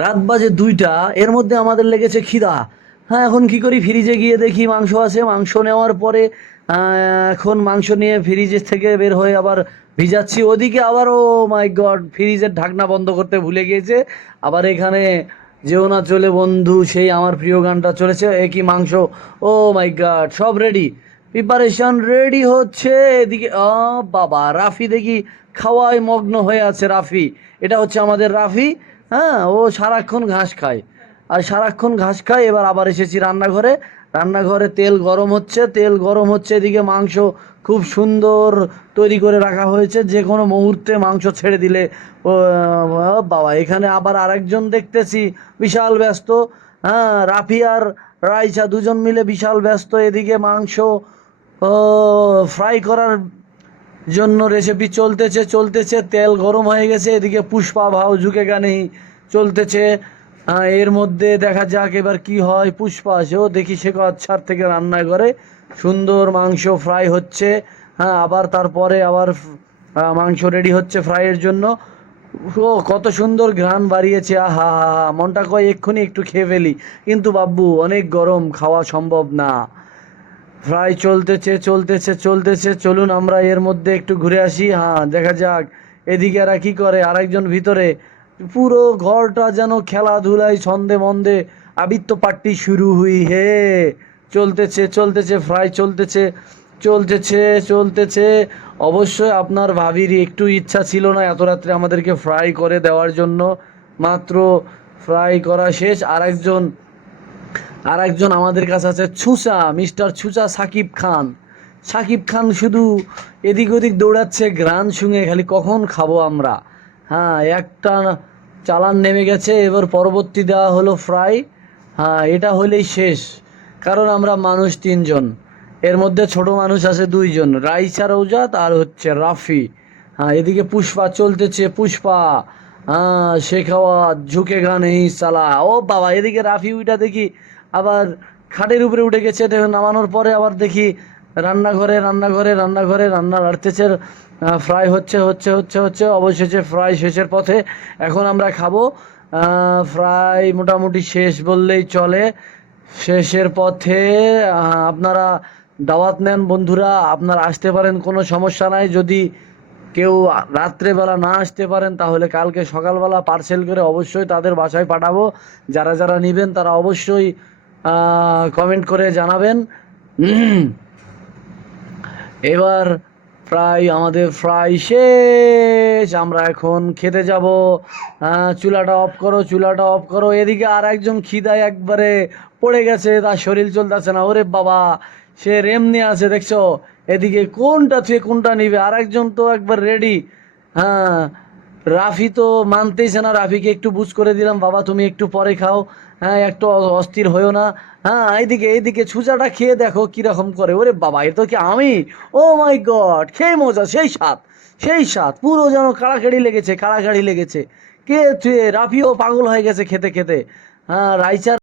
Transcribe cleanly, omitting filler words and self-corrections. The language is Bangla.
রাত বাজে 2টা, এর মধ্যে আমাদের লেগেছে খিদা। হ্যাঁ, এখন কি করি, ফ্রিজে গিয়ে দেখি মাংস আছে। মাংস নেওয়ার পরে এখন মাংস নিয়ে ফ্রিজের থেকে বের হয়ে আবার ভিজাচ্ছি। ওদিকে আবার ও মাই গড, ফ্রিজের ঢাকনা বন্ধ করতে ভুলে গিয়েছে। আবার এখানে যেও না চলে বন্ধু, সেই আমার প্রিয় গানটা চলেছে, এ কি মাংস। ও মাই গড, সব রেডি, প্রিপারেশন রেডি হচ্ছে। এদিকে বাবা, রাফি দেখি খাওয়ায় মগ্ন হয়ে আছে। রাফি, এটা হচ্ছে আমাদের রাফি। হ্যাঁ, ও সারাক্ষণ ঘাস খায় আর সারাক্ষণ ঘাস খায়। এবার আবার এসেছি রান্নাঘরে। রান্নাঘরে তেল গরম হচ্ছে, তেল গরম হচ্ছে, এদিকে মাংস খুব সুন্দর তৈরি করে রাখা হয়েছে, যে কোনো মুহূর্তে মাংস ছেড়ে দিলে। ও বাবা, এখানে আবার আরেকজন দেখতেছি বিশাল ব্যস্ত। হ্যাঁ, রাফি আর রাইসা দুজন মিলে বিশাল ব্যস্ত। এদিকে মাংস ও ফ্রাই করার জন্য রেসিপি চলতেছে চলতেছে, তেল গরম হয়ে গেছে। এদিকে পুষ্পা ভাও ঝুঁকে গানে চলতেছে। এর মধ্যে দেখা যাক এবার কি হয়। পুষ্পা আসেও দেখি, সে ছাড় থেকে রান্না করে সুন্দর মাংস ফ্রাই হচ্ছে। হ্যাঁ, আবার তারপরে আবার মাংস রেডি হচ্ছে ফ্রাইয়ের জন্য। ও কত সুন্দর ঘ্রাণ বাড়িয়েছে, আহা হা হা, মনটা কয় এক্ষুনি একটু খেয়ে ফেলি, কিন্তু বাব্বু অনেক গরম, খাওয়া সম্ভব না। ফ্রাই চলতেছে চলতেছে চলতেছে, চলুন আমরা এর মধ্যে একটু ঘুরে আসি। হ্যাঁ, দেখা যাক এদিকে এরা কি করে। আরেকজন ভিতরে, পুরো ঘরটা যেন খেলাধুলায় ছন্দে মন্দে আবৃত্ত পার্টি শুরু হুই হে। চলতেছে চলতেছে, ফ্রাই চলতেছে চলতেছে চলতেছে। অবশ্যই আপনার ভাবির একটু ইচ্ছা ছিল না এত রাত্রে আমাদেরকে ফ্রাই করে দেওয়ার জন্য। মাত্র ফ্রাই করা শেষ। আর একজন আমাদের কাছে আছে ছুঁচা, মিস্টার ছুঁচা সাকিব খান। সাকিব খান শুধু এদিক ওদিক দৌড়াচ্ছে ঘ্রাণ শুঙে, খালি কখন খাবো আমরা। হ্যাঁ, একটা চালান নেমে গেছে, এবার পরবর্তী দেওয়া হলো ফ্রাই। হ্যাঁ, এটা হলেই শেষ, কারণ আমরা মানুষ 3জন, এর মধ্যে ছোট মানুষ আছে 2জন, রাইসা রৌজাত আর হচ্ছে রাফি। হ্যাঁ, এদিকে পুষ্পা চলতেছে, পুষ্পা। হ্যাঁ, শেখাওয়াত ঝুঁকে গা নেই সালা। ও বাবা, এদিকে রাফি উইটা দেখি আবার খাটের উপরে উঠে গেছে। দেখে নামানোর পরে আবার দেখি রান্নাঘরে রান্নাঘরে রান্নাঘরে রান্না নাড়তেছে। ফ্রাই হচ্ছে হচ্ছে হচ্ছে হচ্ছে, অবশেষে ফ্রাই শেষের পথে। এখন আমরা খাবো। ফ্রাই মোটামুটি শেষ বললেই চলে, শেষের পথে। আপনারা দাওয়াত নেন বন্ধুরা, আপনারা আসতে পারেন, কোনো সমস্যা নাই। যদি কেউ রাত্রেবেলা না আসতে পারেন, তাহলে কালকে সকালবেলা পার্সেল করে অবশ্যই তাদের বাসায় পাঠাবো। যারা যারা নেবেন তারা অবশ্যই কমেন্ট করে জানাবেন। এবার প্রায় আমাদের ফ্রাই শেষ, আমরা এখন খেতে যাব। চুলাটা অফ করো, চুলাটা অফ করো। এদিকে আর একজন খিদায় একবারে পড়ে গেছে, তার শরীর চলতেছে না। ওরে বাবা, সে রেমনি আছে দেখছো। এদিকে কোনটা থেকে কোনটা নিবে, আর একজন তো একবার রেডি। হ্যাঁ, রাফি তো মানতেইছে না। রাফিকে একটু বুঝ করে দিলাম, বাবা তুমি একটু পরে খাও। হ্যাঁ, একটু অস্থির হয়েও না। হ্যাঁ, এইদিকে এইদিকে ছুঁচাটা খেয়ে দেখো কিরকম করে। ওরে বাবা, এ তো কি আমি! ও মাই গড, খেয়ে মজা, সেই স্বাদ, সেই স্বাদ, পুরো যেন কাড়াকাড়ি লেগেছে, কাড়াকাড়ি লেগেছে। কে থুয়ে, রাফিও পাগল হয়ে গেছে খেতে খেতে। হ্যাঁ, রাইচার